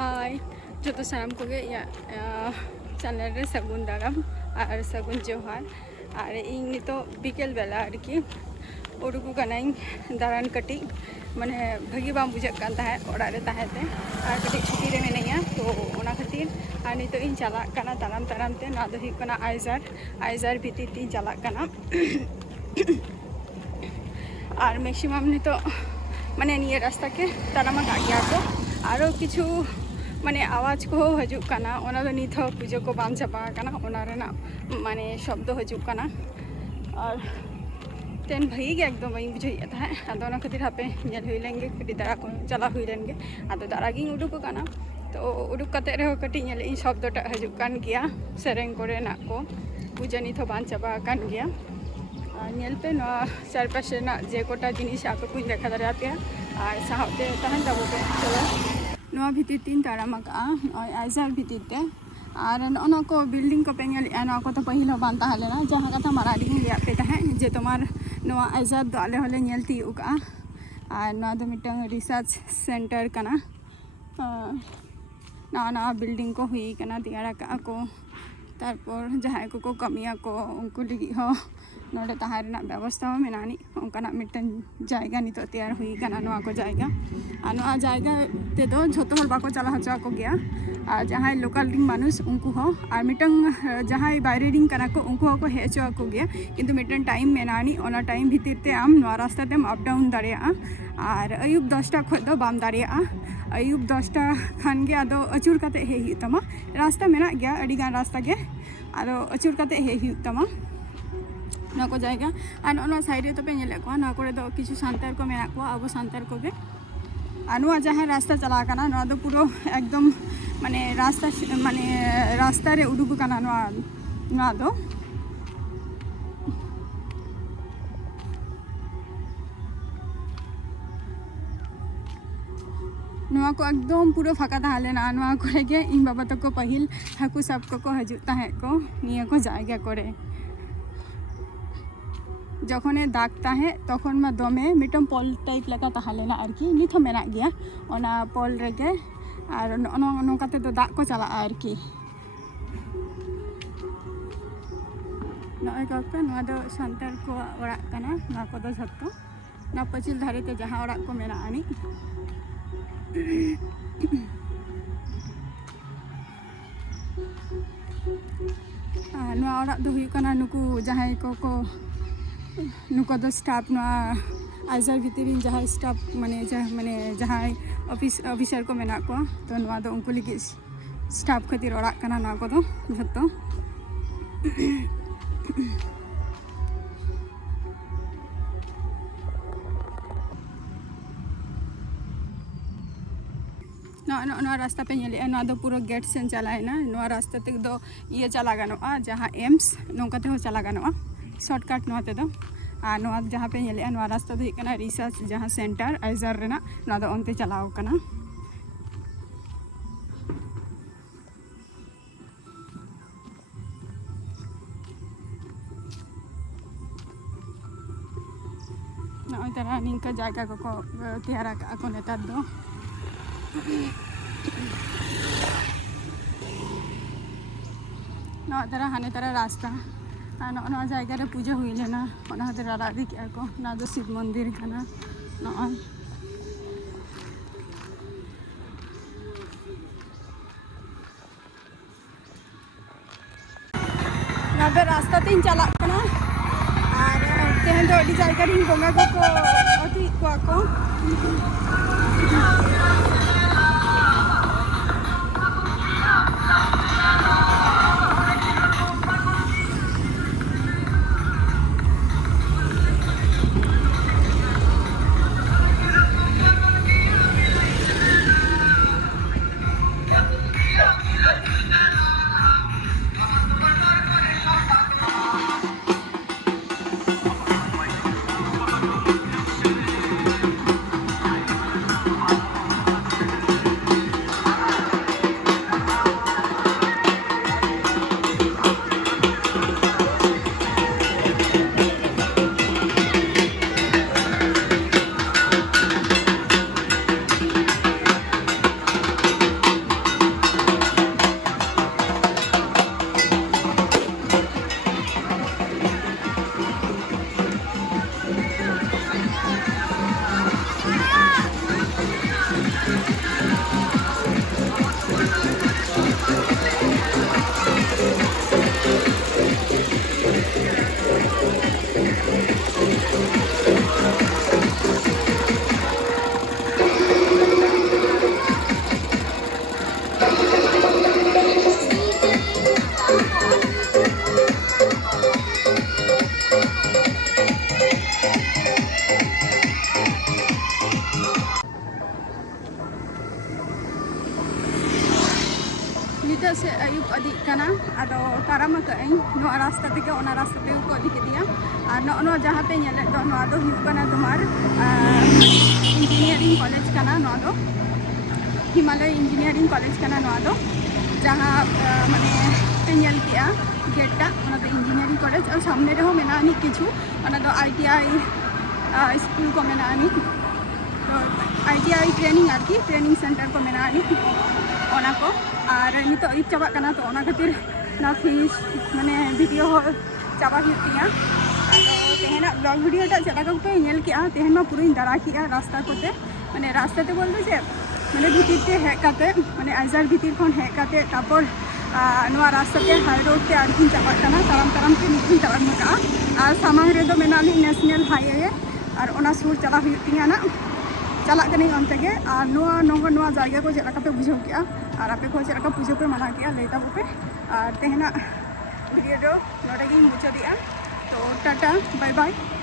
हाय जो तो सानम को चैनल रे सगुन दाराम और सगुन जोहार और इन नितो बिकेल बेला आरकी उडुकु कनाई दारान कटी माने भागी बाम बुझाग कान ताहे ओड़ा रे ताहेते और कटी छुट्टी रे मेनेया तो ओना खातिर और नितो इन चला काना ताराम ताराम ते ना दो हुई कना आइजार भीतर ती चला काना और मैक्सिमाम नितो माने निये रास्ता के तारामा का गया को आरो किछु माने आवाज को हजूक काना ओना दो नित पुजो को बाम चापा काना ओना रेना माने शब्द हजूक काना और तेन भाई के एकदम बई बुझाइया था आदो ओना खातिर हापे नेल हुई लेंगे कटी दारा को चला हुई लेंगे आदो दारा गिन उडुक काना तो उडुक कते रे कटी नेल इन शब्दटा हजूक कान गया सेरेंग करे ना को पूजा नित बाम चापा कान गया नेल पे नो चार पाशे ना जे कोटा जिनिस आपे कुछ देखा दारा पे और साहते तहन तबो पे चलो नो भीतर तीन तारामका आइजार भीतर और ओना को बिल्डिंग को पेंगल एना को तो पहिलो बांता हलेना जहां कथा माराडी लिया पे तहे जे तुम्हार नो आइजार दो आले हले नेलती उका और नो दो मिटंग रिसर्च सेंटर कना ना बिल्डिंग को हुई कना तैयार का को तारपर जहां को कमिया को उनको लगी हो नोडे ताहार व्यवस्था मेनानी उनका मिटन जायगा नितो तैयार हुई कना नोआ को जायगा और नोआ जायगा ते दो झोतो हर बाको चला हचा को गया और जहां लोकल रिंग मानुस उनको हो और मिटन जहां बाहरी रिंग कना को उनको को हेचो को गया किंतु मिटन टाइम मेनानी ओना टाइम भीतर ते आम नोआ रास्ता ते अप डाउन दाड़िया और अयुब 10टा खो दो बाम दाड़िया अयुब 10टा खान गे आदो अचूर कते हे हुई तमा रास्ता मेना गया अड़ी गान रास्ता के आदो अचूर कते हे हुई तमा ना को जाएगा और ना साइड रे तो पे नेले को ना करे दो किछु सांतार को मेना को अब सांतार को गे आनुआ जहां रास्ता चला काना ना दो पूरो एकदम माने रास्ता रे उडुक काना ना दो नोआ को एकदम पूरा फाका ताहले ना नोआ करे गे इन बाबा तक को पहिल हाकू सब को हजूक ताहे को निया को जायगा करे जखने दागता है तखन मा दमे मिटम पल टाइप लगा ताहलेना आरकी निथ मेना गया ओना पल रेगे और नोकाते तो दाग को चला आरकी नय कापे नोआ दो संतार को ओड़ा कना ना को दो झत्तो ना पचिल धारे ते जहां ओड़ा को मेना आनी नोआ ओड़ा दो हुई कना नुकु जहां को नुको दो स्टाफ ना आइजार भीतर जहां स्टाफ माने जहां ऑफिसर को मेना को तो नोआ दो उनको लगी स्टाफ खातिर ओड़ा कना ना को दो झत्तो ना रास्ता पे नेले ना दो पूरा गेट सेन चलाए ना नोआ रास्ता तक दो ये चला गानोआ जहां एम्स नोकाते हो चला गानोआ शॉर्टकट नोते दो और नोआ जहां पे नेले नोआ रास्ता दो कना रिसर्च जहां सेंटर आइजार रेना नोआ दो ओनते चलाओ कना नोआ तरह निका जायगा को तैयार को नेतार दो नोआ तरह हाने तरह रास्ता ना जायगा रे पूजा हुई लेना ओना हते राधी के को ना दो शिव मंदिर कना ना दो रास्ता तीन चला कना और तेहन दो अडी जायगा रे बोंगा को अति को नित से अयुब अदी काना आदो ताराम कई नोआ रास्ता तेके ओना रास्ता ते को अदी केदिया और नो जहाँ पे नेले दो नोआ दो हुयु काना तुम्हार इंजीनियरिंग कॉलेज काना नोआ दो हिमालय इंजीनियरिंग कॉलेज काना नोआ दो जहाँ माने पे नेल किया गेटा ओना दो इंजीनियरिंग कॉलेज और सामने रे हो मेना आनी किछु ओना दो आईटीआई स्कूल को मेना आनी तो आईटीआई ट्रेनिंग आरकी ट्रेनिंग सेंटर को मेना आनी ओना को और नित अयुब चाबा काना तो ओना खातिर ना फीस माने वीडियो चाबा हुतिया तेहना ब्लॉग वीडियो टा चला पे नेल किया तेहन मा पूरा दाड़ा किया रास्ता कोते माने रास्ता ते बोलते जे माने भीतर ते हे काते माने आजार भीतर खन हे काते तापर नोआ रास्ता ते हाई रोड ते आरकिन चाबा काना ताराम ताराम ते निकिन चाबा मका और सामांग रे दो मेनाली नेशनल हाईवे और ओना सुर चला हुतिया ना चला कने अंते के और नोआ जायगा को चला पे बुझो किया और आपे को चला पुजो पे मना किया लेता पे और तेहना वीडियो नोडे गी मुचा दिया तो टाटा बाय बाय।